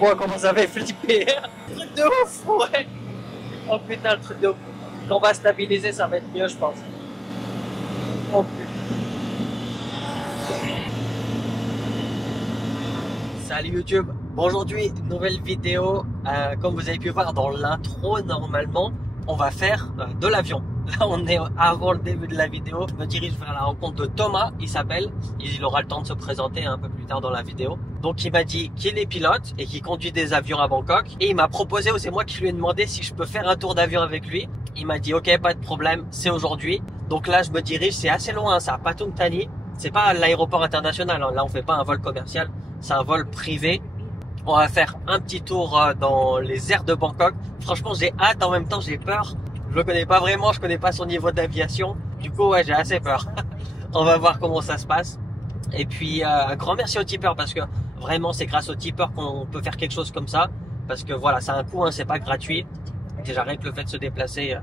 Wow, comment ça fait flipper. Truc de ouf, ouais. Oh putain, le truc de ouf. Quand on va stabiliser, ça va être mieux, je pense. Oh putain. Salut YouTube. Bon, aujourd'hui, nouvelle vidéo. Comme vous avez pu voir dans l'intro, normalement, on va faire de l'avion. Là, on est avant le début de la vidéo. Je me dirige vers la rencontre de Thomas, il s'appelle. Il aura le temps de se présenter un peu plus tard dans la vidéo. Donc, il m'a dit qu'il est pilote et qu'il conduit des avions à Bangkok. Et il m'a proposé, ou c'est moi qui lui ai demandé si je peux faire un tour d'avion avec lui. Il m'a dit, ok, pas de problème, c'est aujourd'hui. Donc là, je me dirige, c'est assez loin, c'est à Pathum Thani. C'est pas l'aéroport international, hein. Là, on fait pas un vol commercial, c'est un vol privé. On va faire un petit tour dans les airs de Bangkok. Franchement, j'ai hâte, en même temps, j'ai peur. Je le connais pas vraiment, je connais pas son niveau d'aviation. Du coup, ouais, j'ai assez peur. On va voir comment ça se passe. Et puis, un grand merci aux tipeurs parce que vraiment, c'est grâce aux tipeurs qu'on peut faire quelque chose comme ça. Parce que voilà, ça a un coût, hein, c'est pas gratuit. Déjà, rien que le fait de se déplacer,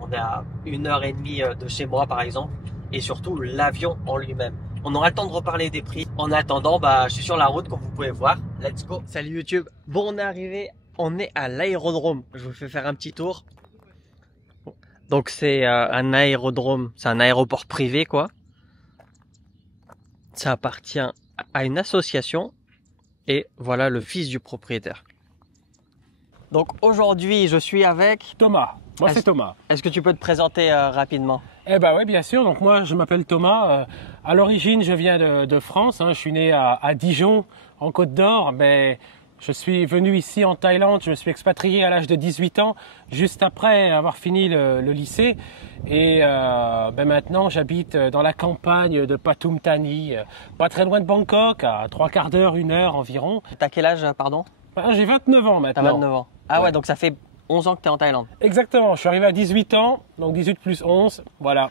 on est à 1h30 de chez moi, par exemple. Et surtout, l'avion en lui-même. On aura le temps de reparler des prix. En attendant, je suis sur la route, comme vous pouvez voir. Let's go. Salut YouTube. Bon, on est arrivé. On est à l'aérodrome. Je vous fais faire un petit tour. Donc, c'est un aérodrome. C'est un aéroport privé, quoi. Ça appartient à une association. Et voilà le fils du propriétaire. Donc, aujourd'hui, je suis avec Thomas. Moi, c'est Thomas. Est-ce que tu peux te présenter rapidement? Eh ben oui, bien sûr. Donc moi, je m'appelle Thomas. À l'origine, je viens de France. Hein. Je suis né à Dijon, en Côte d'Or. Mais je suis venu ici en Thaïlande. Je me suis expatrié à l'âge de 18 ans, juste après avoir fini le lycée. Et maintenant, j'habite dans la campagne de Pathum Thani, pas très loin de Bangkok, à 3/4 d'heure, 1 heure environ. T'as quel âge, pardon? J'ai 29 ans maintenant. T'as 29 ans. Ah ouais, donc ça fait 11 ans que tu es en Thaïlande. Exactement, je suis arrivé à 18 ans, donc 18 plus 11, voilà.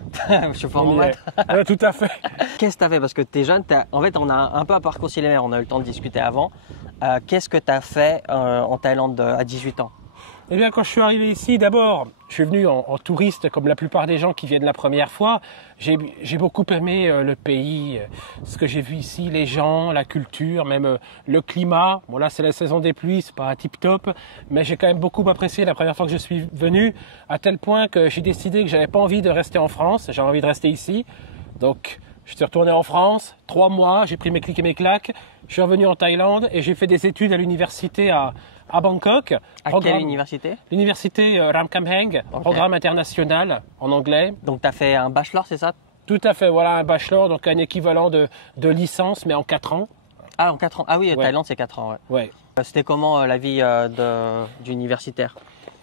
Je suis fort en maths. Tout à fait. Qu'est-ce que tu as fait? Parce que tu es jeune, en fait on a un peu un parcours similaire, on a eu le temps de discuter avant. Qu'est-ce que tu as fait en Thaïlande à 18 ans? Eh bien, quand je suis arrivé ici, d'abord, je suis venu en touriste, comme la plupart des gens qui viennent la première fois. J'ai beaucoup aimé le pays, ce que j'ai vu ici, les gens, la culture, même le climat. Bon, là, c'est la saison des pluies, c'est pas tip-top, mais j'ai quand même beaucoup apprécié la première fois que je suis venu, à tel point que j'ai décidé que j'avais pas envie de rester en France, j'avais envie de rester ici. Donc, je suis retourné en France, 3 mois, j'ai pris mes clics et mes claques. Je suis revenu en Thaïlande et j'ai fait des études à l'université à Bangkok. À quelle université? L'université Ramkhamhaeng, Okay. Programme international en anglais. Donc tu as fait un bachelor, c'est ça? Tout à fait, voilà un bachelor, donc un équivalent de licence, mais en 4 ans. Ah, en 4 ans. Ah oui, Ouais. Thaïlande c'est 4 ans, ouais. Ouais. C'était comment la vie d'universitaire?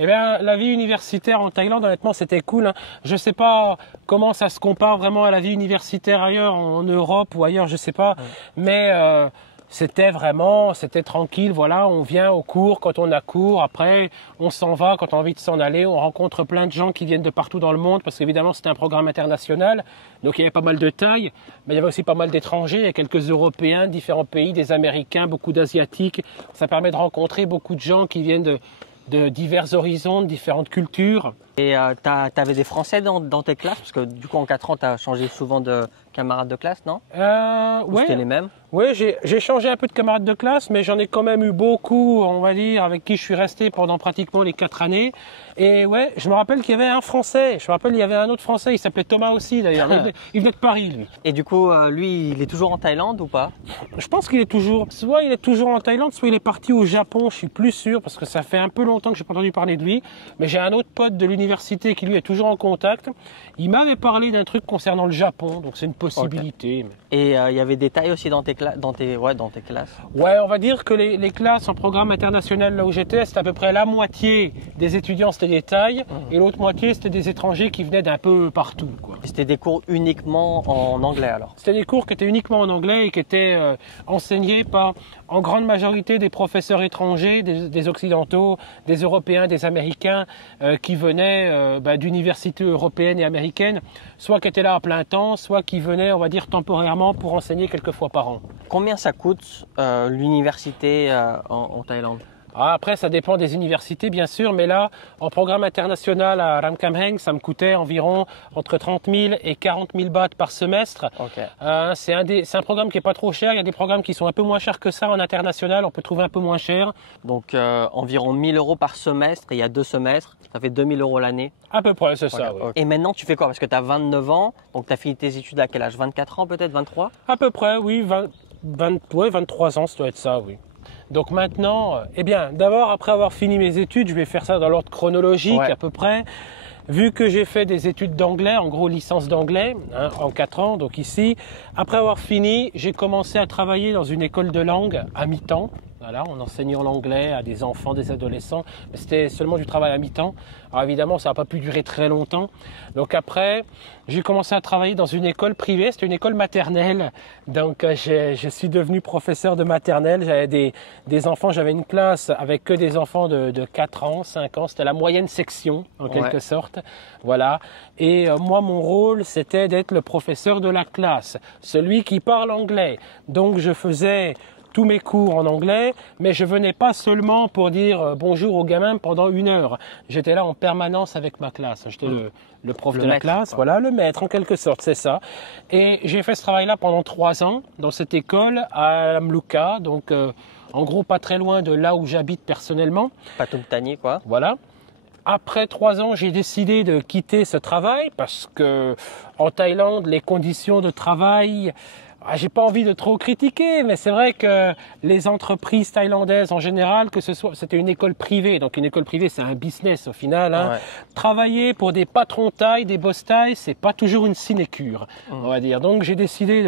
Eh bien, la vie universitaire en Thaïlande, honnêtement, c'était cool. Hein. Je sais pas comment ça se compare vraiment à la vie universitaire ailleurs, en Europe ou ailleurs, je sais pas. Ouais. Mais c'était tranquille, voilà, on vient au cours quand on a cours, après on s'en va quand on a envie de s'en aller, on rencontre plein de gens qui viennent de partout dans le monde, parce qu'évidemment c'était un programme international, donc il y avait pas mal de Thaïs, mais il y avait aussi pas mal d'étrangers, il y a quelques Européens, différents pays, des Américains, beaucoup d'Asiatiques, ça permet de rencontrer beaucoup de gens qui viennent de divers horizons, de différentes cultures. Et t'avais des Français dans tes classes? Parce que du coup en 4 ans t'as changé souvent de camarades de classe, non? Ouais. C'était les mêmes? Oui, j'ai changé un peu de camarades de classe, mais j'en ai quand même eu beaucoup, on va dire, avec qui je suis resté pendant pratiquement les 4 années. Et ouais, je me rappelle qu'il y avait un Français, je me rappelle il y avait un autre Français, il s'appelait Thomas aussi d'ailleurs, il venait de Paris lui. Et du coup, lui, il est toujours en Thaïlande ou pas? Je pense qu'il est toujours, soit il est toujours en Thaïlande, soit il est parti au Japon, je suis plus sûr, parce que ça fait un peu longtemps que j'ai pas entendu parler de lui. Mais j'ai un autre pote de l'université qui lui est toujours en contact. Il m'avait parlé d'un truc concernant le Japon, donc c'est une possibilité. Okay. Et il y avait des Thaïs aussi dans tes classes? Ouais, on va dire que les classes en programme international là où j'étais, c'était à peu près la moitié des étudiants c'était des Thaïs et l'autre moitié c'était des étrangers qui venaient d'un peu partout, quoi. C'était des cours uniquement en anglais alors? C'était des cours qui étaient uniquement en anglais et qui étaient enseignés par en grande majorité des professeurs étrangers, des occidentaux, des Européens, des Américains qui venaient d'universités européennes et américaines, soit qui étaient là à plein temps, soit qui venaient, on va dire, temporairement pour enseigner quelques fois par an. Combien ça coûte l'université en Thaïlande? Ah, après, ça dépend des universités, bien sûr, mais là, en programme international à Ramkhamhaeng, ça me coûtait environ entre 30 000 et 40 000 bahts par semestre. Ok. C'est un programme qui est pas trop cher. Il y a des programmes qui sont un peu moins chers que ça en international. On peut trouver un peu moins cher. Donc environ 1 000 € par semestre, et il y a 2 semestres, ça fait 2 000 € l'année. À peu près, c'est ça, oui. Ok. Et maintenant, tu fais quoi? Parce que tu as 29 ans, donc tu as fini tes études à quel âge? 24 ans peut-être, 23? À peu près, oui. 23 ans, ça doit être ça, oui. Donc maintenant, eh bien, d'abord, après avoir fini mes études, je vais faire ça dans l'ordre chronologique à peu près. Vu que j'ai fait des études d'anglais, en gros licence d'anglais, en 4 ans, donc ici, après avoir fini, j'ai commencé à travailler dans une école de langue à mi-temps. Voilà, en enseignant l'anglais à des enfants, des adolescents. Mais c'était seulement du travail à mi-temps. Alors évidemment, ça n'a pas pu durer très longtemps. Donc après, j'ai commencé à travailler dans une école privée. C'était une école maternelle. Donc je suis devenu professeur de maternelle. J'avais des enfants, j'avais une classe avec que des enfants de 4 ans, 5 ans. C'était la moyenne section, en quelque sorte. Voilà. Et moi, mon rôle, c'était d'être le professeur de la classe. Celui qui parle anglais. Donc je faisais tous mes cours en anglais, mais je venais pas seulement pour dire bonjour aux gamins pendant 1 heure. J'étais là en permanence avec ma classe. J'étais le prof de la classe, voilà, le maître en quelque sorte, c'est ça. Et j'ai fait ce travail-là pendant 3 ans dans cette école à Mluka, donc en gros pas très loin de là où j'habite personnellement. Pathum Thani, quoi. Voilà. Après 3 ans, j'ai décidé de quitter ce travail parce que en Thaïlande, les conditions de travail, j'ai pas envie de trop critiquer, mais c'est vrai que les entreprises thaïlandaises en général, que ce soit, c'était une école privée, donc une école privée c'est un business au final. Hein. Travailler pour des patrons thaï, des boss thaï, c'est pas toujours une sinécure, on va dire. Donc j'ai décidé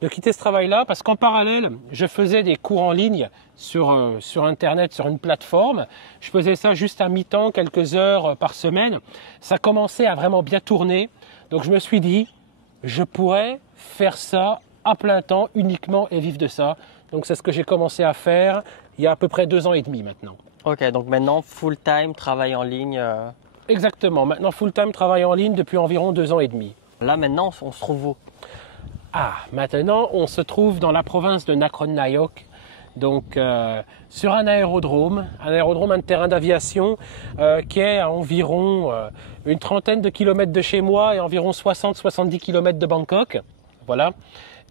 de quitter ce travail-là parce qu'en parallèle, je faisais des cours en ligne sur Internet, sur une plateforme. Je faisais ça juste à mi-temps, quelques heures par semaine. Ça commençait à vraiment bien tourner, donc je me suis dit, je pourrais faire ça à plein temps uniquement et vivre de ça. Donc c'est ce que j'ai commencé à faire il y a à peu près 2 ans et demi maintenant. Ok, donc maintenant full time, travail en ligne. Exactement, maintenant full time travail en ligne depuis environ 2 ans et demi. Là maintenant on se trouve où? Ah, maintenant on se trouve dans la province de Nakhon Nayok. Donc sur un aérodrome, un terrain d'aviation qui est à environ une trentaine de kilomètres de chez moi et environ 60-70 kilomètres de Bangkok. Voilà.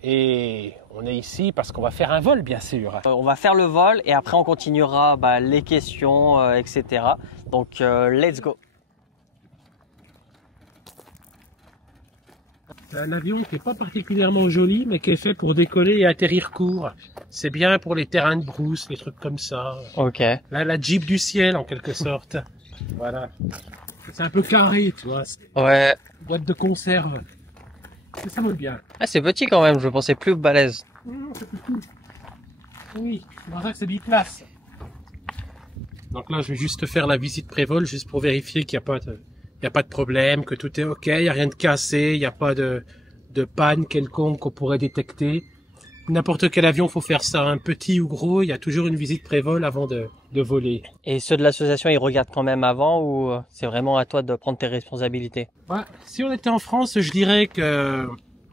Et on est ici parce qu'on va faire un vol, bien sûr. On va faire le vol et après on continuera les questions, etc. Donc let's go. Un avion qui n'est pas particulièrement joli, mais qui est fait pour décoller et atterrir court. C'est bien pour les terrains de brousse, les trucs comme ça. Ok. Là, la Jeep du ciel, en quelque sorte. Voilà. C'est un peu carré, tu vois. Ouais. Boîte de conserve. Ça vaut bien. Ah, c'est petit quand même, je pensais plus balèze. Non, c'est plus cool. Oui, c'est pour ça que c'est biplace. Donc là, je vais juste faire la visite pré-vol, juste pour vérifier qu'il n'y a pas de problème, que tout est ok, il n'y a rien de cassé, il n'y a pas de panne quelconque qu'on pourrait détecter. N'importe quel avion, faut faire ça, un petit ou gros, il y a toujours une visite pré-vol avant de voler. Et ceux de l'association, ils regardent quand même avant ou c'est vraiment à toi de prendre tes responsabilités? Ouais, si on était en France, je dirais que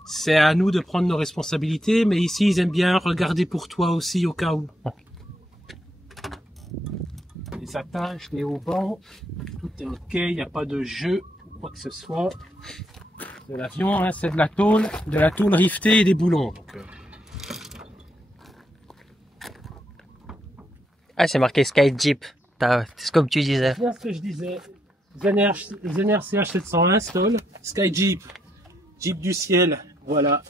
c'est à nous de prendre nos responsabilités, mais ici, ils aiment bien regarder pour toi aussi au cas où. Les attaches, les haubans, tout est ok, il n'y a pas de jeu, quoi que ce soit. De l'avion, hein, c'est de la tôle rivetée et des boulons. Donc, Ah, c'est marqué Sky Jeep. C'est comme tu disais. c'est bien ce que je disais. Zener CH701 Stoll, Sky Jeep, Jeep du ciel, voilà,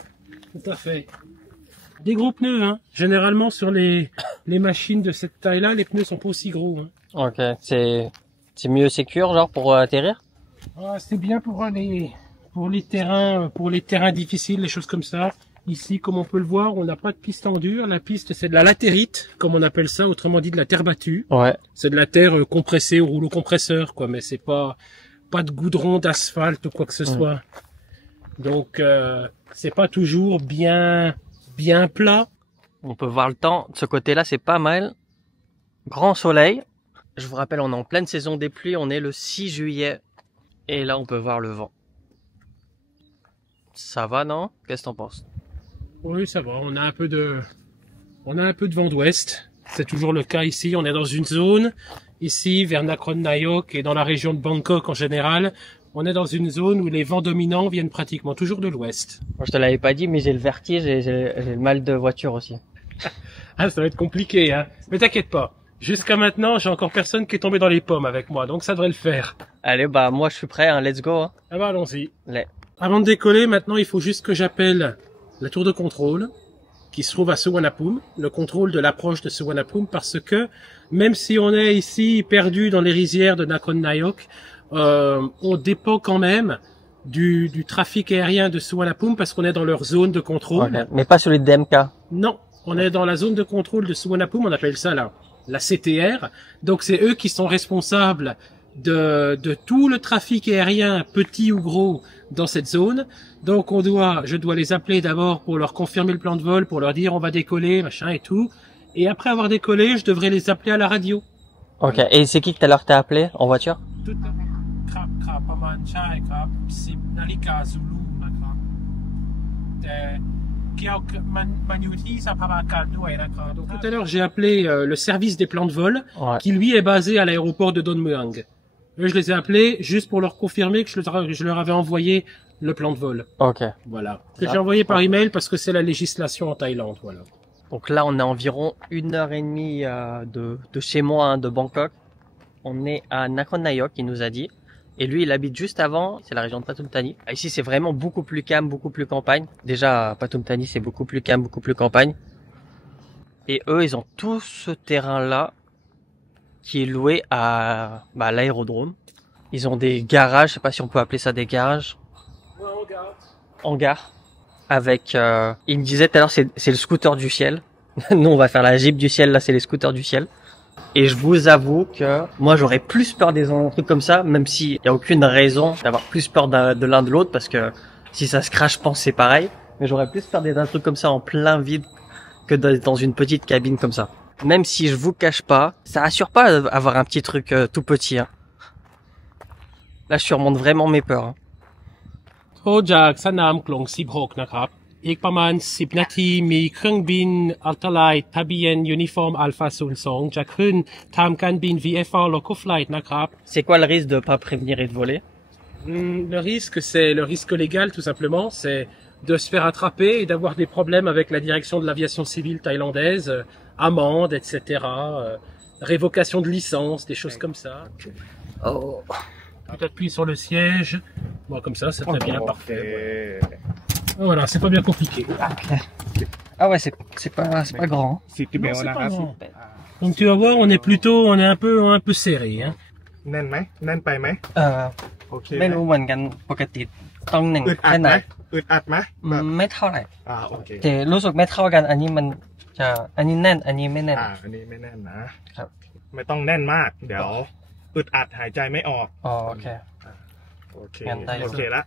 tout à fait. Des gros pneus, hein. Généralement sur les machines de cette taille-là, les pneus sont pas aussi gros. Hein. Ok, c'est mieux sécure genre pour atterrir? Ah, c'est bien pour les terrains difficiles, les choses comme ça. Ici, comme on peut le voir, on n'a pas de piste en dur. La piste, c'est de la latérite, comme on appelle ça, autrement dit de la terre battue. Ouais. C'est de la terre compressée au rouleau compresseur, quoi. Mais c'est pas de goudron, d'asphalte ou quoi que ce soit. Donc, c'est pas toujours bien plat. On peut voir le temps. De ce côté-là, c'est pas mal. Grand soleil. Je vous rappelle, on est en pleine saison des pluies. On est le 6 juillet. Et là, on peut voir le vent. Ça va, non? Qu'est-ce que t'en penses? Oui, ça va. On a un peu de vent d'ouest. C'est toujours le cas ici. On est dans une zone, ici, vers Nakhon Nayok et dans la région de Bangkok en général. On est dans une zone où les vents dominants viennent pratiquement toujours de l'ouest. Moi, je te l'avais pas dit, mais j'ai le vertige et j'ai le mal de voiture aussi. Ah, ça va être compliqué, hein. Mais t'inquiète pas. Jusqu'à maintenant, j'ai encore personne qui est tombé dans les pommes avec moi, donc ça devrait le faire. Allez, bah moi je suis prêt, hein, let's go. Hein. Ah bah allons-y. Les... Avant de décoller, maintenant, il faut juste que j'appelle la tour de contrôle qui se trouve à Suvarnabhumi, le contrôle de l'approche de Suvarnabhumi, parce que même si on est ici perdu dans les rizières de Nakhon Nayok, on dépend quand même du trafic aérien de Suvarnabhumi parce qu'on est dans leur zone de contrôle. Okay. Mais pas celui de DMK. Non, on est dans la zone de contrôle de Suvarnabhumi, on appelle ça la CTR. Donc c'est eux qui sont responsables de tout le trafic aérien, petit ou gros, dans cette zone. Donc je dois les appeler d'abord pour leur confirmer le plan de vol, pour leur dire on va décoller, machin et tout. Et après avoir décollé, je devrais les appeler à la radio. Ok, et c'est qui que tout à l'heure t'as appelé en voiture? Donc tout à l'heure, j'ai appelé le service des plans de vol, Ouais. qui lui est basé à l'aéroport de Don Muang. Eux, je les ai appelés juste pour leur confirmer que je leur avais envoyé le plan de vol. Ok. Voilà. Que j'ai envoyé par email parce que c'est la législation en Thaïlande, voilà. Donc là, on est environ 1h30 de chez moi, hein, de Bangkok. On est à Nakhon Nayok, il nous a dit. Et lui, il habite juste avant, c'est la région de Pathum Thani. Ici, c'est vraiment beaucoup plus calme, beaucoup plus campagne. Déjà, Pathum Thani, c'est beaucoup plus calme, beaucoup plus campagne. Et eux, ils ont tout ce terrain-là qui est loué à l'aérodrome. Ils ont des garages, je sais pas si on peut appeler ça des garages. Ouais, on regarde. Hangar. Avec, il me disait tout à l'heure, c'est le scooter du ciel. Nous, on va faire la Jeep du ciel, là, c'est les scooters du ciel. Et je vous avoue que moi j'aurais plus peur des trucs comme ça, même s'il y a aucune raison d'avoir plus peur de l'un de l'autre, parce que si ça se crache, je pense c'est pareil. Mais j'aurais plus peur d'un truc comme ça en plein vide que dans une petite cabine comme ça. Même si je vous cache pas, ça assure pas avoir un petit truc tout petit. Hein. Là je surmonte vraiment mes peurs. Hein. โทรจากสนามกลง16นะครับ อีกประมาณ10นาทีมีเครื่องบินอัลตราไลท์ทะเบียนยูนิฟอร์มอัลฟา02จะขึ้นทำการบิน VFR Local Flight นะครับ C'est quoi le risque de pas prévenir et de voler? Le risque, c'est le risque légal tout simplement, c'est de se faire attraper et d'avoir des problèmes avec la direction de l'aviation civile thaïlandaise, amende, etc., révocation de licence, des choses comme ça. Oh. Tu appuies sur le siège, bon comme ça, c'est très bien, parfait. Voilà, c'est pas bien compliqué. Ah ouais, c'est pas grand. Non, c'est pas grand. Donc tu vas voir, on est un peu serré, hein. แน่นไหมแน่นไปไหมโอเค ไม่รู้เหมือนกันปกติต้องหนึ่ง อึดอัด แค่ไห ไห น มอึดอัดไหมแบบ ไม่เท่าไหร่ โอเค แต่รู้สึกไม่เท่ากันอันนี้มันจะอันนี้แน่นอันนี้ไม่แน่น อันนี้ไม่แน่นนะครับ ไม่ต้องแน่นมากเดี๋ยวอึดอัดหายใจไม่ออก อ๋อโอเค โอเค งั้นได้ โอเคละ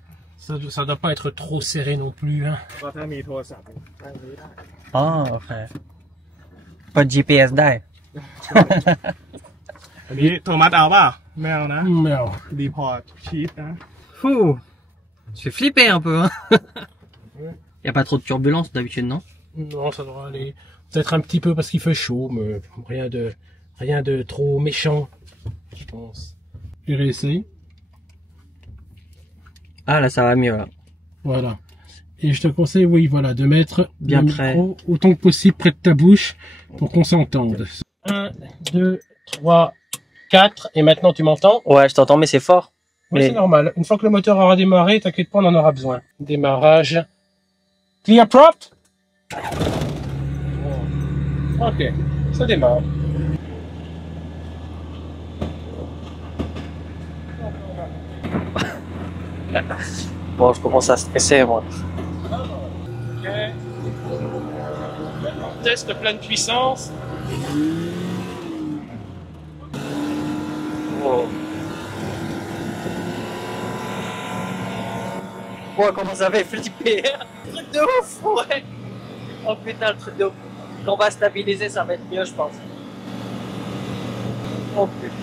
Ça doit pas être trop serré non plus, hein. ก็ถ้ามีโทรศัพท์ตั้งนี้ได้ อ๋อโอเคเปิด GPS ได้ อันนี้โทมัสเอาเปล่าไม่เอานะ Non. รีพอร์ตชีตนะ Ouh, je suis flippé un peu. Hein. Y a pas trop de turbulence d'habitude, non? Non, ça devrait aller. Peut-être un petit peu parce qu'il fait chaud, mais rien de trop méchant, je pense. Je vais essayer. Ah là, ça va mieux là. Voilà. Et je te conseille, oui, voilà, de mettre Bien le près. micro autant que possible près de ta bouche pour qu'on s'entende. 1, 2, 3, 4. Et maintenant, tu m'entends? Ouais, je t'entends, mais c'est fort. Oui, Mais- c'est normal. Une fois que le moteur aura démarré, t'inquiète pas, on en aura besoin. Démarrage. Clear prop. Ok, ça démarre. Bon, je commence à stresser, moi. Ok. Test pleine puissance. Oh. Ouais, comment ça fait flipper. Truc de ouf, ouais. Oh putain, le truc de ouf. Quand on va stabiliser, ça va être mieux, je pense. Oh putain.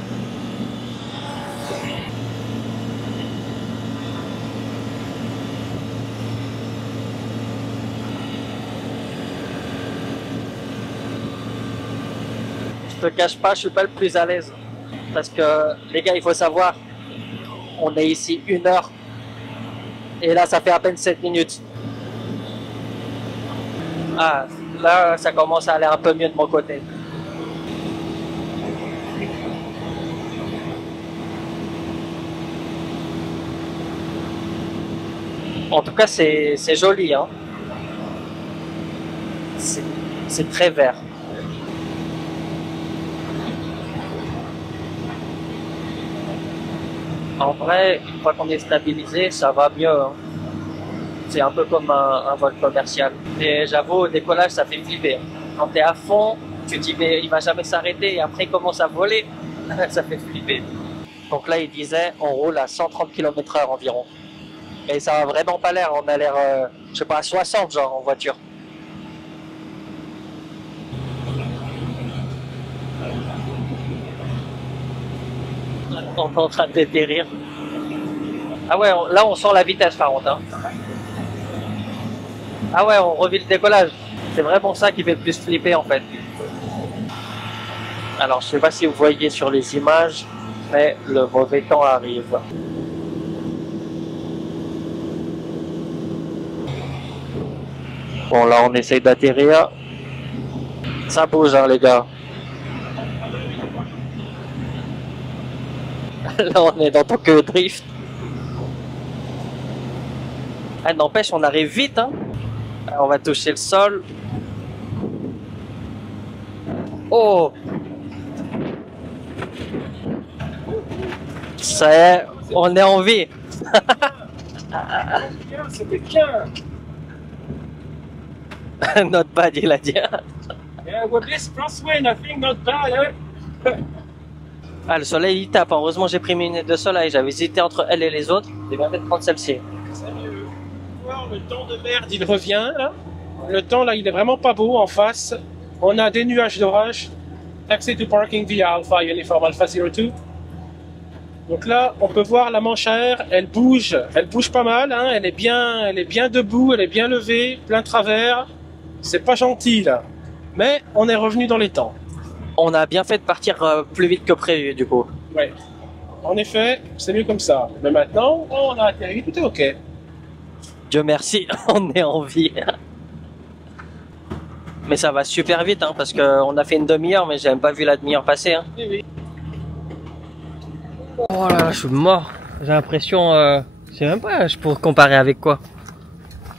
te cache pas, je suis pas le plus à l'aise. Parce que, les gars, il faut savoir, on est ici 1 heure. Et là, ça fait à peine 7 minutes. Ah, là, ça commence à aller un peu mieux de mon côté. En tout cas, c'est joli, hein. C'est très vert. En vrai, une fois qu'on est stabilisé, ça va mieux, hein. C'est un peu comme un vol commercial. Et j'avoue, au décollage, ça fait flipper. Quand t'es à fond, tu te dis, mais il va jamais s'arrêter, et après il commence à voler, ça fait flipper. Donc là, il disait, on roule à 130 km/h environ. Et ça a vraiment pas l'air, on a l'air, je sais pas, à 60 genre en voiture. On est en train de dépérir. Ah ouais, là on sent la vitesse par contre. Hein. Ah ouais, on revit le décollage. C'est vraiment ça qui fait le plus flipper en fait. Alors je sais pas si vous voyez sur les images, mais le mauvais temps arrive. Bon là on essaye d'atterrir. Ça bouge hein les gars. Là on est dans Tokyo Drift. Ah n'empêche on arrive vite hein. On va toucher le sol. Oh. Ça y est, on est en vie. C'était bien. Not bad il a dit. Yeah, with this crosswind, I think not bad. Ah le soleil il tape, heureusement j'ai pris mes lunettes de soleil, j'avais hésité entre elle et les autres, je vais peut-être prendre celle-ci. Le temps de merde il revient là. Le temps là il est vraiment pas beau en face. On a des nuages d'orage. Taxi to parking via Alpha Uniform Alpha 02. Donc là on peut voir la manche à air, elle bouge pas mal, hein. Elle est bien debout, elle est bien levée, plein travers. C'est pas gentil là. Mais on est revenu dans les temps. On a bien fait de partir plus vite que prévu du coup. Ouais. En effet, c'est mieux comme ça. Mais maintenant, on a atterri, tout est ok. Dieu merci, on est en vie. Mais ça va super vite hein, parce qu'on a fait une demi-heure mais j'ai même pas vu la demi-heure passer. Hein. Oui, oui. Oh là là, je suis mort. J'ai l'impression, je sais même pas, je pourrais comparer avec quoi.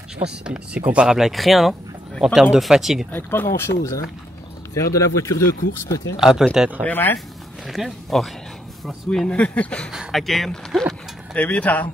Je pense que c'est comparable avec rien, non? En termes de fatigue. Avec pas grand chose, hein. Faire de la voiture de course peut-être. Ah peut-être. โอเคไหม Ok. Oh. Crosswind. again every time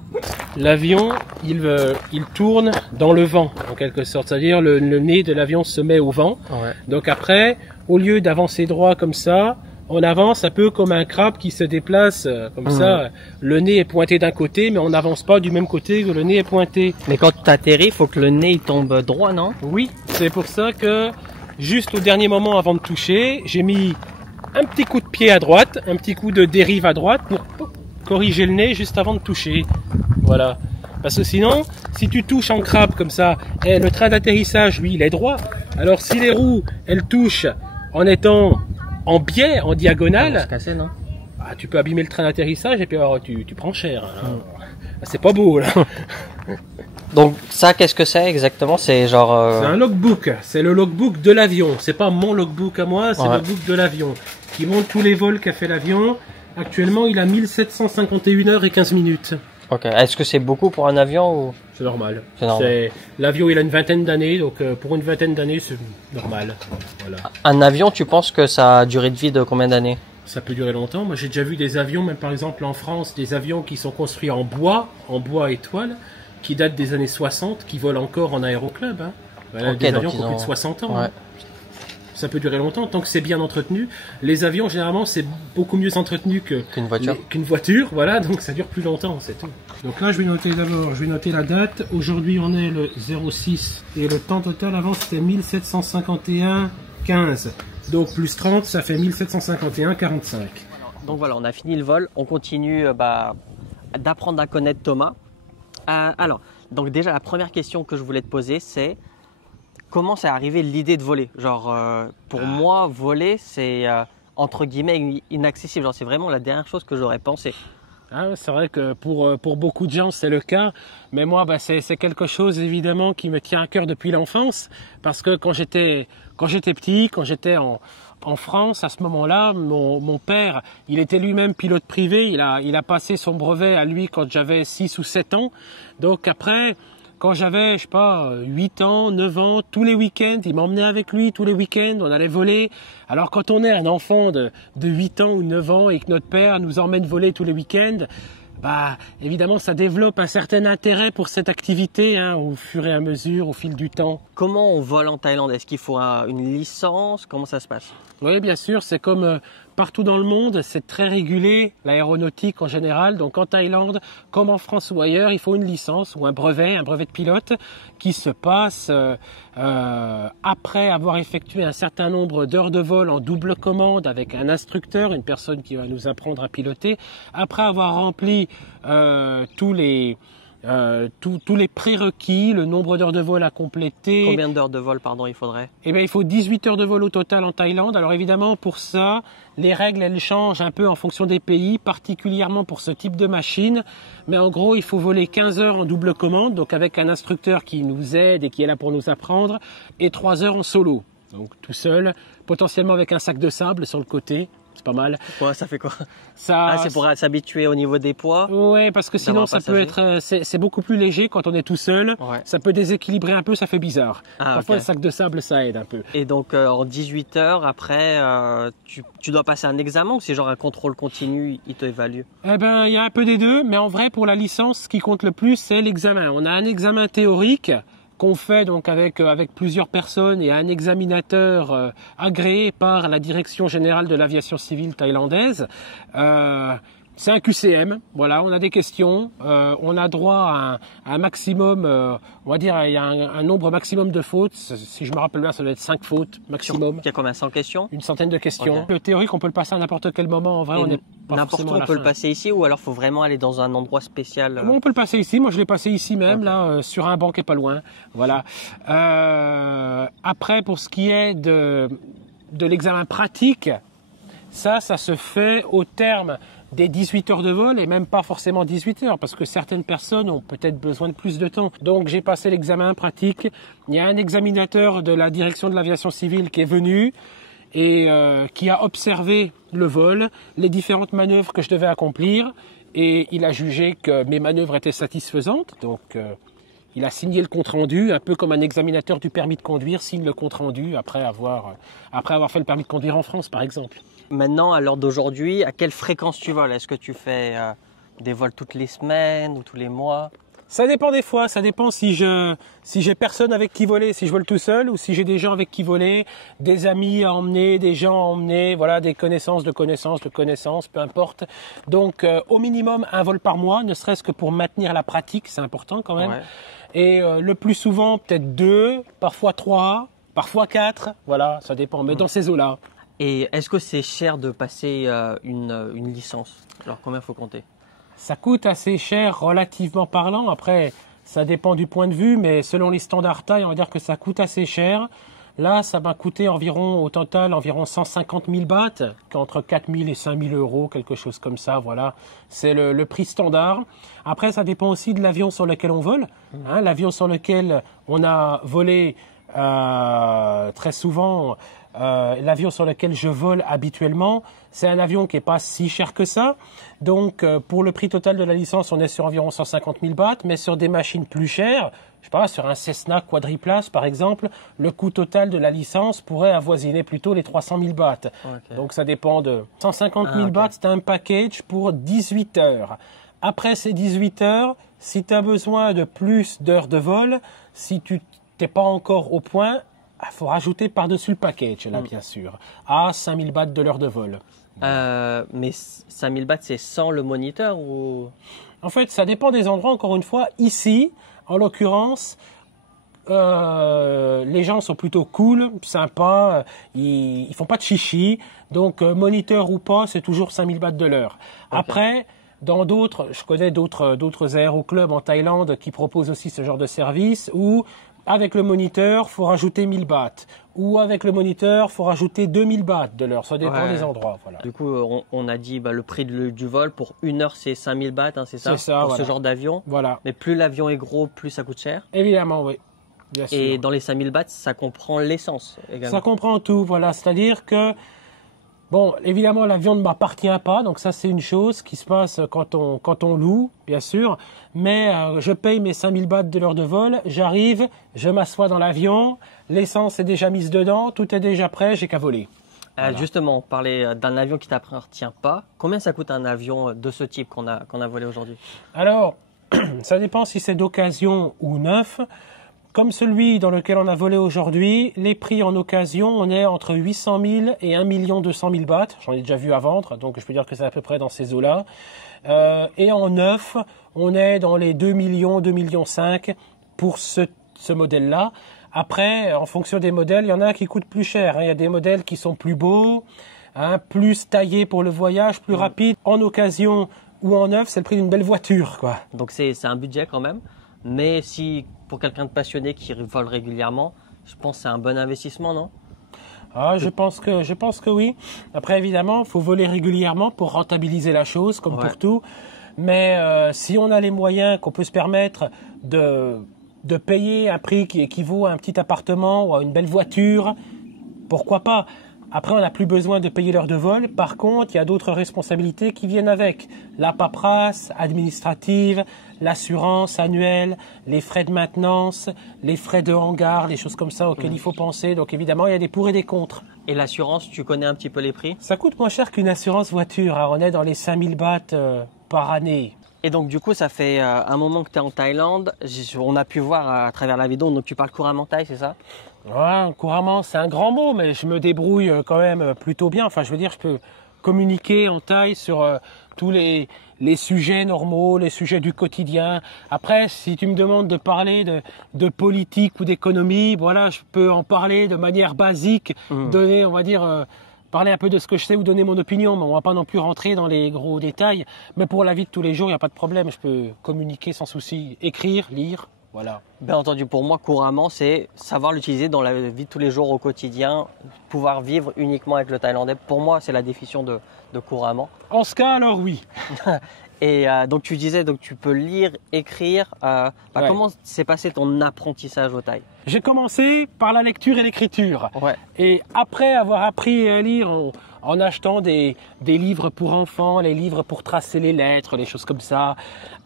L'avion, il tourne dans le vent, en quelque sorte. C'est-à-dire le nez de l'avion se met au vent. Ouais. Donc après, au lieu d'avancer droit comme ça, on avance un peu comme un crabe qui se déplace comme ça. Le nez est pointé d'un côté, mais on n'avance pas du même côté que le nez est pointé. Mais quand tu atterris, il faut que le nez il tombe droit, non? Oui, c'est pour ça que juste au dernier moment avant de toucher, j'ai mis un petit coup de pied à droite, un petit coup de dérive à droite pour corriger le nez juste avant de toucher. Voilà. Parce que sinon, si tu touches en crabe comme ça, le train d'atterrissage, lui, il est droit. Alors si les roues, elles touchent en étant en biais, en diagonale, Cassé, non? ah, tu peux abîmer le train d'atterrissage et puis alors, tu prends cher. C'est pas beau là. Donc ça, qu'est-ce que c'est exactement? C'est genre... C'est un logbook, c'est le logbook de l'avion. C'est pas mon logbook à moi, c'est le logbook de l'avion. Qui montre tous les vols qu'a fait l'avion. Actuellement, il a 1751 heures et 15 minutes. Ok. Est-ce que c'est beaucoup pour un avion ou... C'est normal. C'est normal. L'avion, il a une vingtaine d'années, donc pour une vingtaine d'années, c'est normal. Voilà. Un avion, tu penses que ça a duré de vie de combien d'années? Ça peut durer longtemps. Moi, j'ai déjà vu des avions, même par exemple en France, des avions qui sont construits en bois étoile, qui datent des années 60, qui volent encore en aéroclub. Hein. Voilà, Okay, des avions qui ont plus de 60 ans. Ouais. Hein. Ça peut durer longtemps, tant que c'est bien entretenu. Les avions, généralement, c'est beaucoup mieux entretenu Qu'une voiture. qu'une voiture, voilà, donc ça dure plus longtemps, c'est tout. Donc là, je vais noter d'abord, je vais noter la date. Aujourd'hui, on est le 06 et le temps total avant, c'était 1751,15. Donc plus 30, ça fait 1751,45. Donc voilà, on a fini le vol. On continue d'apprendre à connaître Thomas. Alors, donc déjà, la première question que je voulais te poser, c'est comment c'est arrivé l'idée de voler? Genre, pour moi, voler, c'est entre guillemets inaccessible. Genre, c'est vraiment la dernière chose que j'aurais pensé. Ah, c'est vrai que pour beaucoup de gens c'est le cas, mais moi c'est quelque chose évidemment qui me tient à cœur depuis l'enfance, parce que quand j'étais petit, quand j'étais en France, à ce moment-là, mon père, il était lui-même pilote privé, il a passé son brevet à lui quand j'avais 6 ou 7 ans, donc après, quand j'avais, je sais pas, 8 ans, 9 ans, tous les week-ends, il m'emmenait avec lui tous les week-ends, on allait voler. Alors quand on est un enfant de 8 ans ou 9 ans et que notre père nous emmène voler tous les week-ends, bah évidemment ça développe un certain intérêt pour cette activité hein, au fur et à mesure, au fil du temps. Comment on vole en Thaïlande? Est-ce qu'il faut une licence? Comment ça se passe? Oui, bien sûr, c'est comme partout dans le monde, c'est très régulé, l'aéronautique en général. Donc en Thaïlande, comme en France ou ailleurs, il faut une licence ou un brevet de pilote qui se passe après avoir effectué un certain nombre d'heures de vol en double commande avec un instructeur, une personne qui va nous apprendre à piloter, après avoir rempli tous les prérequis, le nombre d'heures de vol à compléter. Combien d'heures de vol, pardon, il faudrait? Eh bien, il faut 18 heures de vol au total en Thaïlande. Alors évidemment, pour ça, les règles, elles changent un peu en fonction des pays, particulièrement pour ce type de machine. Mais en gros, il faut voler 15 heures en double commande, donc avec un instructeur qui nous aide et qui est là pour nous apprendre, et 3 heures en solo. Donc tout seul, potentiellement avec un sac de sable sur le côté. C'est pas mal. Ouais, ça fait quoi? Ça, c'est pour s'habituer au niveau des poids? Ouais, parce que sinon ça peut être, c'est beaucoup plus léger quand on est tout seul. Ouais. Ça peut déséquilibrer un peu, ça fait bizarre. Ah, parfois okay. Le sac de sable ça aide un peu. Et donc en 18 heures après, tu dois passer un examen ou c'est genre un contrôle continu, il te évalue? Eh ben, il y a un peu des deux, mais en vrai pour la licence, ce qui compte le plus c'est l'examen. On a un examen théorique qu'on fait donc avec plusieurs personnes et un examinateur agréé par la Direction générale de l'aviation civile thaïlandaise. C'est un QCM, voilà, on a des questions, on a droit à un maximum, on va dire, il y a un nombre maximum de fautes, si je me rappelle bien, ça doit être 5 fautes maximum. Il y a combien, 100 questions? Une centaine de questions. Okay. Le théorique, on peut le passer à n'importe quel moment, en vrai, on n'est pas n'importe où, on peut le passer ici ou alors faut vraiment aller dans un endroit spécial? On peut le passer ici, moi je l'ai passé ici même, okay. Là, sur un banc qui est pas loin, voilà. Après, pour ce qui est de l'examen pratique, ça se fait au terme des 18 heures de vol et même pas forcément 18 heures parce que certaines personnes ont peut-être besoin de plus de temps. Donc j'ai passé l'examen pratique. Il y a un examinateur de la direction de l'aviation civile qui est venu et qui a observé le vol, les différentes manœuvres que je devais accomplir et il a jugé que mes manœuvres étaient satisfaisantes. Donc il a signé le compte-rendu, un peu comme un examinateur du permis de conduire signe le compte-rendu après avoir fait le permis de conduire en France par exemple. Maintenant, à l'heure d'aujourd'hui, à quelle fréquence tu voles? Est-ce que tu fais des vols toutes les semaines ou tous les mois? Ça dépend des fois, ça dépend si j'ai personne avec qui voler, si je vole tout seul ou si j'ai des gens avec qui voler, des amis à emmener, des gens à emmener, voilà, des connaissances, peu importe. Donc au minimum un vol par mois, ne serait-ce que pour maintenir la pratique, c'est important quand même. Ouais. Et le plus souvent peut-être 2, parfois 3, parfois 4, voilà, ça dépend, mais dans ces eaux-là. Et est-ce que c'est cher de passer une licence? Alors combien faut compter? Ça coûte assez cher relativement parlant. Après, ça dépend du point de vue, mais selon les standards thaï, on va dire que ça coûte assez cher. Là, ça m'a coûté au total environ 150 000 bahts, entre 4 000 et 5 000 euros, quelque chose comme ça. Voilà, c'est le prix standard. Après, ça dépend aussi de l'avion sur lequel on vole. Hein, l'avion sur lequel on a volé très souvent. L'avion sur lequel je vole habituellement, c'est un avion qui n'est pas si cher que ça. Donc, pour le prix total de la licence, on est sur environ 150 000 bahts, mais sur des machines plus chères, je sais pas, sur un Cessna quadriplace par exemple, le coût total de la licence pourrait avoisiner plutôt les 300 000 bahts. Okay. Donc, ça dépend de 150 000 bahts, c'est un package pour 18 heures. Après ces 18 heures, si tu as besoin de plus d'heures de vol, si tu n'es pas encore au point, il faut rajouter par-dessus le package, là, bien sûr, à 5 000 bahts de l'heure de vol. Mais 5 000 bahts, c'est sans le moniteur ou... En fait, ça dépend des endroits, encore une fois. Ici, en l'occurrence, les gens sont plutôt cool, sympas, ils font pas de chichi. Donc, moniteur ou pas, c'est toujours 5 000 bahts de l'heure. Okay. Après, dans d'autres, je connais d'autres aéroclubs en Thaïlande qui proposent aussi ce genre de service où avec le moniteur, faut rajouter 1000 bahts. ou avec le moniteur, faut rajouter 2000 bahts de l'heure. Ça dépend Ouais. des endroits. Voilà. Du coup, on a dit le prix du vol pour 1 heure, c'est 5000 bahts, hein, c'est ça? C'est ça, pour voilà. ce genre d'avion. Voilà. Mais plus l'avion est gros, plus ça coûte cher. Évidemment, oui. Bien sûr. Et dans les 5000 bahts, ça comprend l'essence également. Ça comprend tout, voilà. C'est-à-dire que, bon, évidemment, l'avion ne m'appartient pas, donc ça, c'est une chose qui se passe quand on loue, bien sûr. Mais je paye mes 5000 bahts de l'heure de vol, j'arrive, je m'assois dans l'avion, l'essence est déjà mise dedans, tout est déjà prêt, j'ai qu'à voler. Voilà. Justement, parler d'un avion qui t'appartient pas. Combien ça coûte un avion de ce type qu'on a volé aujourd'hui? Alors, ça dépend si c'est d'occasion ou neuf. Comme celui dans lequel on a volé aujourd'hui, les prix en occasion, on est entre 800 000 et 1 200 000 bahts. J'en ai déjà vu à vendre, donc je peux dire que c'est à peu près dans ces eaux-là. Et en neuf, on est dans les 2 millions, 2 millions 5 pour ce modèle-là. Après, en fonction des modèles, il y en a qui coûtent plus cher. Il y a des modèles qui sont plus beaux, plus taillés pour le voyage, plus rapides. En occasion ou en neuf, c'est le prix d'une belle voiture, quoi. Donc c'est un budget quand même. Mais si pour quelqu'un de passionné qui vole régulièrement, je pense que c'est un bon investissement, non? Je pense que oui. Après, évidemment, il faut voler régulièrement pour rentabiliser la chose, comme pour tout. Mais si on a les moyens, qu'on peut se permettre de payer un prix qui équivaut à un petit appartement ou à une belle voiture, pourquoi pas? Après, on n'a plus besoin de payer l'heure de vol. Par contre, il y a d'autres responsabilités qui viennent avec. La paperasse administrative, l'assurance annuelle, les frais de maintenance, les frais de hangar, les choses comme ça auxquelles il faut penser. Donc évidemment, il y a des pour et des contre. Et l'assurance, tu connais un petit peu les prix? Ça coûte moins cher qu'une assurance voiture. On est dans les 5000 bahts par année. Et donc du coup, ça fait un moment que tu es en Thaïlande. On a pu voir à travers la vidéo, donc tu parles couramment thaï, c'est ça? Ouais, couramment, c'est un grand mot, mais je me débrouille quand même plutôt bien. Enfin, je veux dire, je peux communiquer en thaï sur tous les sujets normaux, les sujets du quotidien. Après, si tu me demandes de parler de politique ou d'économie, voilà, je peux en parler de manière basique, donner, on va dire, parler un peu de ce que je sais ou donner mon opinion, mais on va pas non plus rentrer dans les gros détails. Mais pour la vie de tous les jours, il n'y a pas de problème, je peux communiquer sans souci, écrire, lire. Voilà. Bien entendu, pour moi, couramment, c'est savoir l'utiliser dans la vie de tous les jours au quotidien, pouvoir vivre uniquement avec le thaïlandais. Pour moi, c'est la définition de couramment. En ce cas, alors oui. Et donc tu disais, donc tu peux lire, écrire. Ouais. Comment s'est passé ton apprentissage au thaï? J'ai commencé par la lecture et l'écriture. Ouais. Et après avoir appris à lire en achetant des livres pour enfants, les livres pour tracer les lettres, les choses comme ça.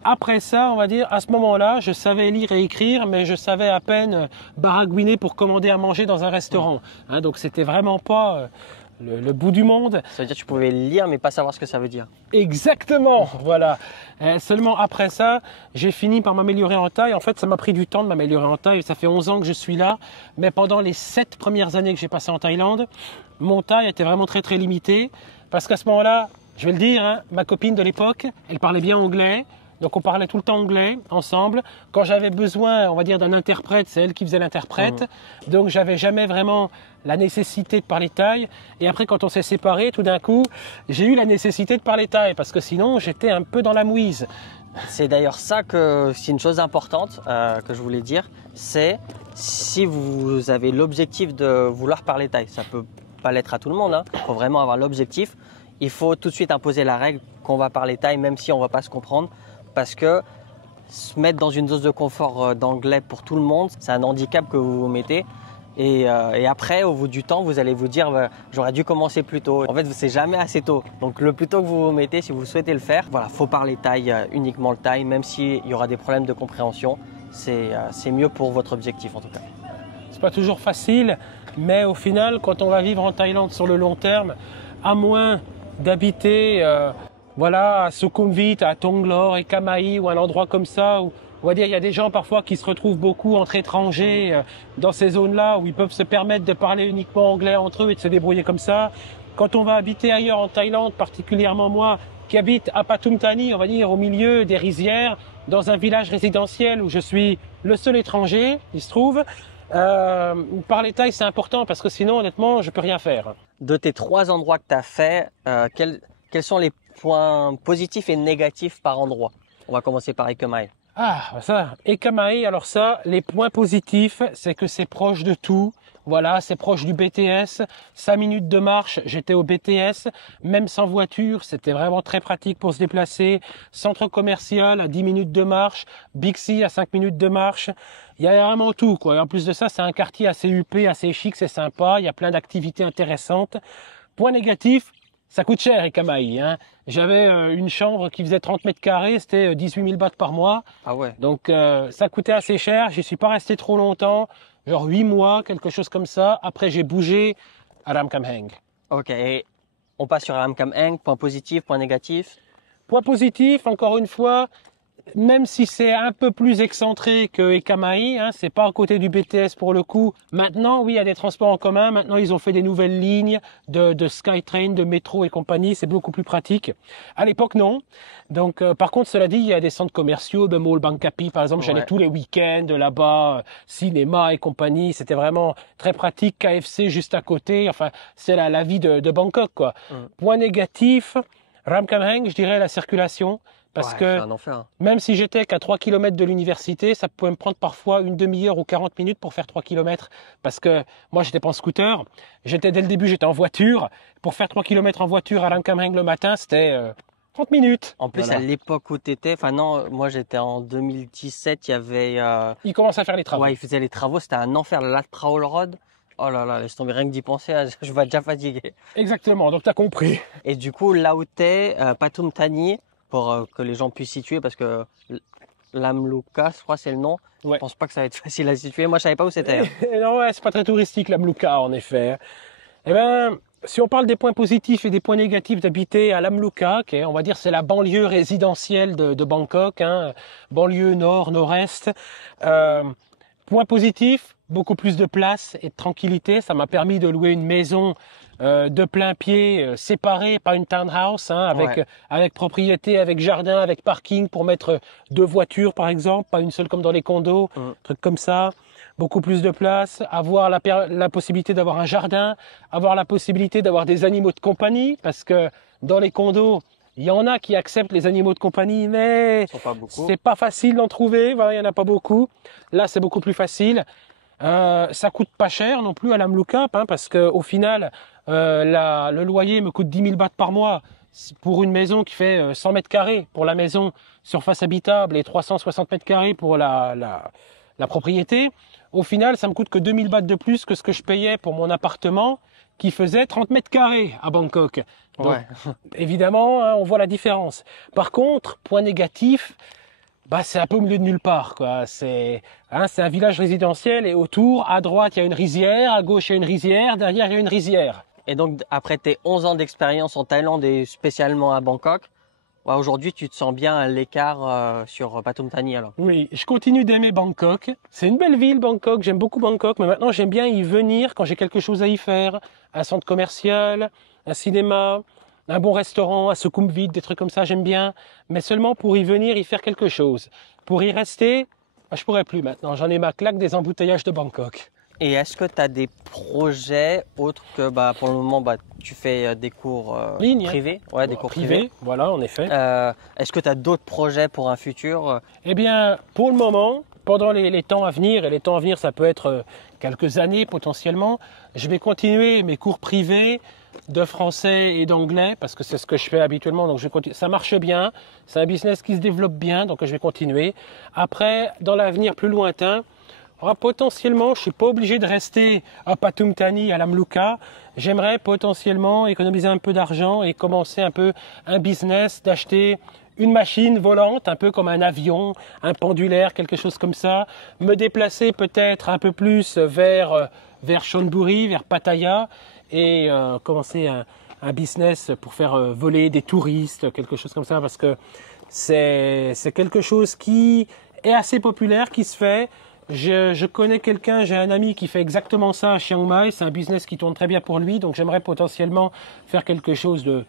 Après ça, on va dire, à ce moment-là, je savais lire et écrire, mais je savais à peine baragouiner pour commander à manger dans un restaurant. Donc c'était vraiment pas le bout du monde. Ça veut dire que tu pouvais lire mais pas savoir ce que ça veut dire. Exactement, voilà. Seulement après ça, j'ai fini par m'améliorer en thaï. En fait, ça m'a pris du temps de m'améliorer en thaï. Ça fait 11 ans que je suis là. Mais pendant les 7 premières années que j'ai passées en Thaïlande, mon thaï était vraiment très très limité. Parce qu'à ce moment-là, je vais le dire, ma copine de l'époque, elle parlait bien anglais. Donc on parlait tout le temps anglais ensemble. Quand j'avais besoin, on va dire, d'un interprète, c'est elle qui faisait l'interprète. Donc j'avais jamais vraiment la nécessité de parler thaï. Et après, quand on s'est séparés, tout d'un coup, j'ai eu la nécessité de parler thaï parce que sinon j'étais un peu dans la mouise. C'est d'ailleurs ça que c'est une chose importante que je voulais dire, c'est si vous avez l'objectif de vouloir parler thaï, ça peut pas l'être à tout le monde, il faut vraiment avoir l'objectif. Il faut tout de suite imposer la règle qu'on va parler thaï même si on va pas se comprendre. Parce que se mettre dans une zone de confort d'anglais pour tout le monde, c'est un handicap que vous vous mettez. Et après, au bout du temps, vous allez vous dire j'aurais dû commencer plus tôt. En fait, c'est jamais assez tôt. Donc le plus tôt que vous vous mettez, si vous souhaitez le faire, voilà, faut parler thaï, uniquement le thaï, même s'il y aura des problèmes de compréhension. C'est mieux pour votre objectif en tout cas. C'est pas toujours facile, mais au final, quand on va vivre en Thaïlande sur le long terme, à moins d'habiter voilà, à Sukhumvit, à Tonglor et Kamai ou un endroit comme ça où on va dire il y a des gens parfois qui se retrouvent beaucoup entre étrangers dans ces zones-là où ils peuvent se permettre de parler uniquement anglais entre eux et de se débrouiller comme ça. Quand on va habiter ailleurs en Thaïlande, particulièrement moi qui habite à Pathum Thani, on va dire au milieu des rizières, dans un village résidentiel où je suis le seul étranger, il se trouve, parler thaï c'est important parce que sinon honnêtement je peux rien faire. De tes 3 endroits que tu as fait, quels sont les points positifs et négatifs par endroit? On va commencer par Ekamai. Ah, ça, Ekamai, alors ça, les points positifs, c'est que c'est proche de tout. Voilà, c'est proche du BTS. 5 minutes de marche, j'étais au BTS. Même sans voiture, c'était vraiment très pratique pour se déplacer. Centre commercial à 10 minutes de marche. Bixi à 5 minutes de marche. Il y a vraiment tout, quoi. Et en plus de ça, c'est un quartier assez huppé, assez chic, c'est sympa. Il y a plein d'activités intéressantes. Point négatif, ça coûte cher, Ekamaï, hein. J'avais une chambre qui faisait 30 mètres carrés, c'était 18 000 bahts par mois. Ah ouais. Donc ça coûtait assez cher, j'y suis pas resté trop longtemps, genre 8 mois, quelque chose comme ça. Après j'ai bougé à Ramkhamhaeng. Ok, et on passe sur Ramkhamhaeng, point positif, point négatif. Point positif, encore une fois, même si c'est un peu plus excentré que Ekamaï, hein, c'est pas à côté du BTS pour le coup. Maintenant, oui, il y a des transports en commun. Maintenant, ils ont fait des nouvelles lignes de SkyTrain, de métro et compagnie. C'est beaucoup plus pratique. À l'époque, non. Donc, par contre, cela dit, il y a des centres commerciaux, de Mall Bangkapi, par exemple. J'allais tous les week-ends là-bas, cinéma et compagnie. C'était vraiment très pratique. KFC juste à côté. Enfin, c'est la vie de Bangkok, quoi. Point négatif, Ramkhamhaeng, je dirais la circulation. Parce que c'est un enfer. Même si j'étais qu'à 3 km de l'université, ça pouvait me prendre parfois une demi-heure ou 40 minutes pour faire 3 km. Parce que moi, j'étais pas en scooter. Dès le début, j'étais en voiture. Pour faire 3 km en voiture à Ramkhamhaeng le matin, c'était 30 minutes. En plus, à l'époque où tu étais, enfin non, moi j'étais en 2017, il y avait... Ils commencent à faire les travaux. Ouais, ils faisaient les travaux, c'était un enfer, la Trail Road. Oh là là, laisse tomber, rien que d'y penser, je vais déjà fatiguer. Exactement, donc tu as compris. Et du coup, là où tu es, Pathum Thani, pour que les gens puissent situer, parce que Lamluka, je crois c'est le nom. Ouais. Je pense pas que ça va être facile à situer. Moi, je savais pas où c'était. Non, ouais, c'est pas très touristique, Lamluka, en effet. Eh ben, si on parle des points positifs et des points négatifs d'habiter à Lamluka, on va dire c'est la banlieue résidentielle de Bangkok, hein, banlieue nord, nord-est. Point positif, beaucoup plus de place et de tranquillité. Ça m'a permis de louer une maison de plein pied, séparée, pas une townhouse, hein, avec propriété, avec jardin, avec parking pour mettre 2 voitures par exemple, pas une seule comme dans les condos, trucs comme ça. Beaucoup plus de place, avoir la possibilité d'avoir un jardin, avoir la possibilité d'avoir des animaux de compagnie, parce que dans les condos, il y en a qui acceptent les animaux de compagnie, mais c'est pas facile d'en trouver, voilà, il y en a pas beaucoup. Là, c'est beaucoup plus facile. Ça coûte pas cher non plus à Lamluka, hein, parce que au final, le loyer me coûte 10 000 bahts par mois pour une maison qui fait 100 mètres carrés pour la maison, surface habitable, et 360 mètres carrés pour la propriété. Au final, ça me coûte que 2 000 bahts de plus que ce que je payais pour mon appartement qui faisait 30 mètres carrés à Bangkok. Donc, évidemment, hein, on voit la différence. Par contre, point négatif, c'est un peu au milieu de nulle part, quoi. C'est un village résidentiel et autour, à droite, il y a une rizière, à gauche, il y a une rizière, derrière, il y a une rizière. Et donc, après tes 11 ans d'expérience en Thaïlande et spécialement à Bangkok, aujourd'hui, tu te sens bien à l'écart sur Pathum Thani alors? Oui, je continue d'aimer Bangkok. C'est une belle ville, Bangkok. J'aime beaucoup Bangkok, mais maintenant, j'aime bien y venir quand j'ai quelque chose à y faire. Un centre commercial, un cinéma, un bon restaurant, à Sukhumvit, des trucs comme ça, j'aime bien. Mais seulement pour y venir, y faire quelque chose. Pour y rester, je pourrais plus maintenant. J'en ai ma claque des embouteillages de Bangkok. Et est-ce que tu as des projets autres que pour le moment tu fais des cours privés? Ouais, des cours privés. Voilà, en effet. Est-ce que tu as d'autres projets pour un futur? Eh bien, pour le moment, pendant les temps à venir, et les temps à venir, ça peut être quelques années potentiellement, je vais continuer mes cours privés de français et d'anglais, parce que c'est ce que je fais habituellement, donc je continue. Ça marche bien, c'est un business qui se développe bien, donc je vais continuer. Après, dans l'avenir plus lointain, potentiellement, je suis pas obligé de rester à Pathum Thani, à Lamluka. J'aimerais potentiellement économiser un peu d'argent et commencer un peu un business d'acheter une machine volante, un peu comme un avion, un pendulaire, quelque chose comme ça. Me déplacer peut-être un peu plus vers Chonburi, vers Pattaya et commencer un business pour faire voler des touristes, quelque chose comme ça, parce que c'est quelque chose qui est assez populaire, qui se fait. Je connais quelqu'un, j'ai un ami qui fait exactement ça à Chiang Mai. C'est un business qui tourne très bien pour lui, donc j'aimerais potentiellement faire quelque chose de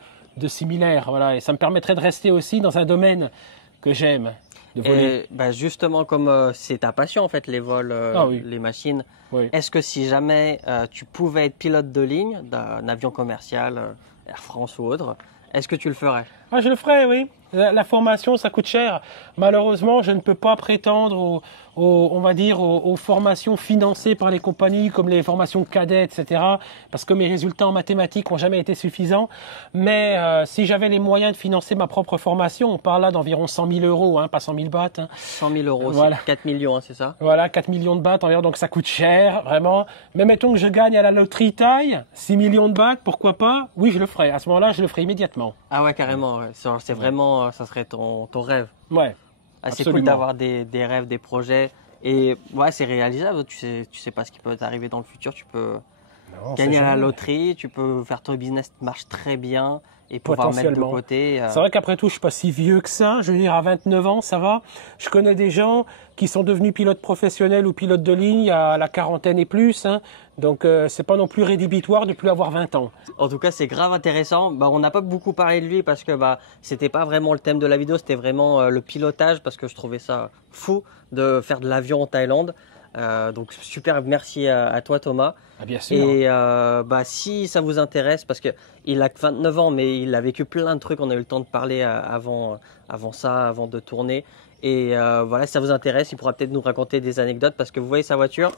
similaire. Voilà, et ça me permettrait de rester aussi dans un domaine que j'aime, de voler. Et justement, comme c'est ta passion en fait, les vols, les machines. Oui. Est-ce que si jamais tu pouvais être pilote de ligne d'un avion commercial, Air France ou autre, est-ce que tu le ferais? Je le ferais, oui. La formation, ça coûte cher. Malheureusement, je ne peux pas prétendre on va dire, aux formations financées par les compagnies, comme les formations cadets, etc. Parce que mes résultats en mathématiques n'ont jamais été suffisants. Mais si j'avais les moyens de financer ma propre formation, on parle là d'environ 100 000 euros, hein, pas 100 000 bahts. Hein. 100 000 euros, voilà. c'est 4 millions, hein, c'est ça? Voilà, 4 millions de bahts environ, donc ça coûte cher, vraiment. Mais mettons que je gagne à la loterie taille, 6 millions de bahts, pourquoi pas? Oui, je le ferai. À ce moment-là, je le ferai immédiatement. Ah ouais, carrément. Ouais. C'est vraiment, ça serait ton rêve. Ouais. Ah, c'est cool d'avoir des rêves, des projets. Et ouais, c'est réalisable. Tu sais pas ce qui peut t'arriver dans le futur. Tu peux gagner à la loterie, tu peux faire ton business qui marche très bien et pouvoir mettre de côté. C'est vrai qu'après tout, je suis pas si vieux que ça. Je veux dire, à 29 ans, ça va. Je connais des gens qui sont devenus pilotes professionnels ou pilotes de ligne à la quarantaine et plus. Hein. Donc, c'est pas non plus rédhibitoire de plus avoir 20 ans. En tout cas, c'est grave intéressant. Bah, on n'a pas beaucoup parlé de lui parce que c'était pas vraiment le thème de la vidéo. C'était vraiment le pilotage parce que je trouvais ça fou de faire de l'avion en Thaïlande. Donc super, merci à toi Thomas. Ah, bien sûr. Et si ça vous intéresse, parce qu'il a que 29 ans, mais il a vécu plein de trucs, on a eu le temps de parler avant de tourner. Et voilà, si ça vous intéresse, il pourra peut-être nous raconter des anecdotes, parce que vous voyez sa voiture.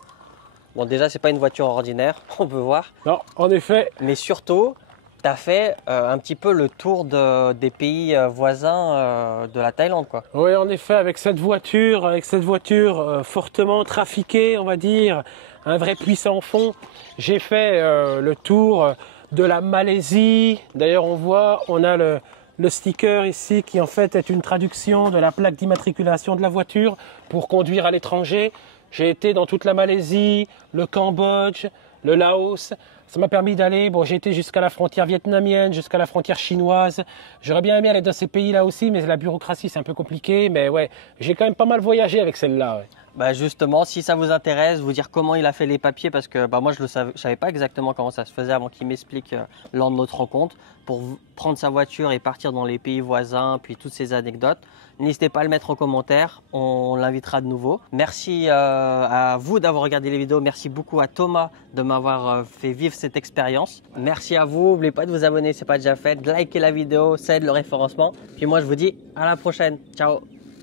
Bon, déjà, c'est pas une voiture ordinaire, on peut voir. Non, en effet. Mais surtout, tu as fait un petit peu le tour des pays voisins de la Thaïlande, quoi. Oui, en effet, avec cette voiture fortement trafiquée, on va dire, un vrai puissant fond, j'ai fait le tour de la Malaisie. D'ailleurs, on a le sticker ici qui en fait est une traduction de la plaque d'immatriculation de la voiture pour conduire à l'étranger. J'ai été dans toute la Malaisie, le Cambodge, le Laos. Ça m'a permis d'aller, j'ai été jusqu'à la frontière vietnamienne, jusqu'à la frontière chinoise. J'aurais bien aimé aller dans ces pays-là aussi, mais la bureaucratie, c'est un peu compliqué. Mais ouais, j'ai quand même pas mal voyagé avec celle-là. Ouais. Bah justement, si ça vous intéresse, vous dire comment il a fait les papiers, parce que moi je savais pas exactement comment ça se faisait avant qu'il m'explique lors de notre rencontre, pour prendre sa voiture et partir dans les pays voisins, puis toutes ces anecdotes. N'hésitez pas à le mettre en commentaire, on l'invitera de nouveau. Merci à vous d'avoir regardé les vidéos, merci beaucoup à Thomas de m'avoir fait vivre cette expérience. Merci à vous, n'oubliez pas de vous abonner si ce n'est pas déjà fait, de liker la vidéo, ça aide le référencement. Puis moi je vous dis à la prochaine, ciao.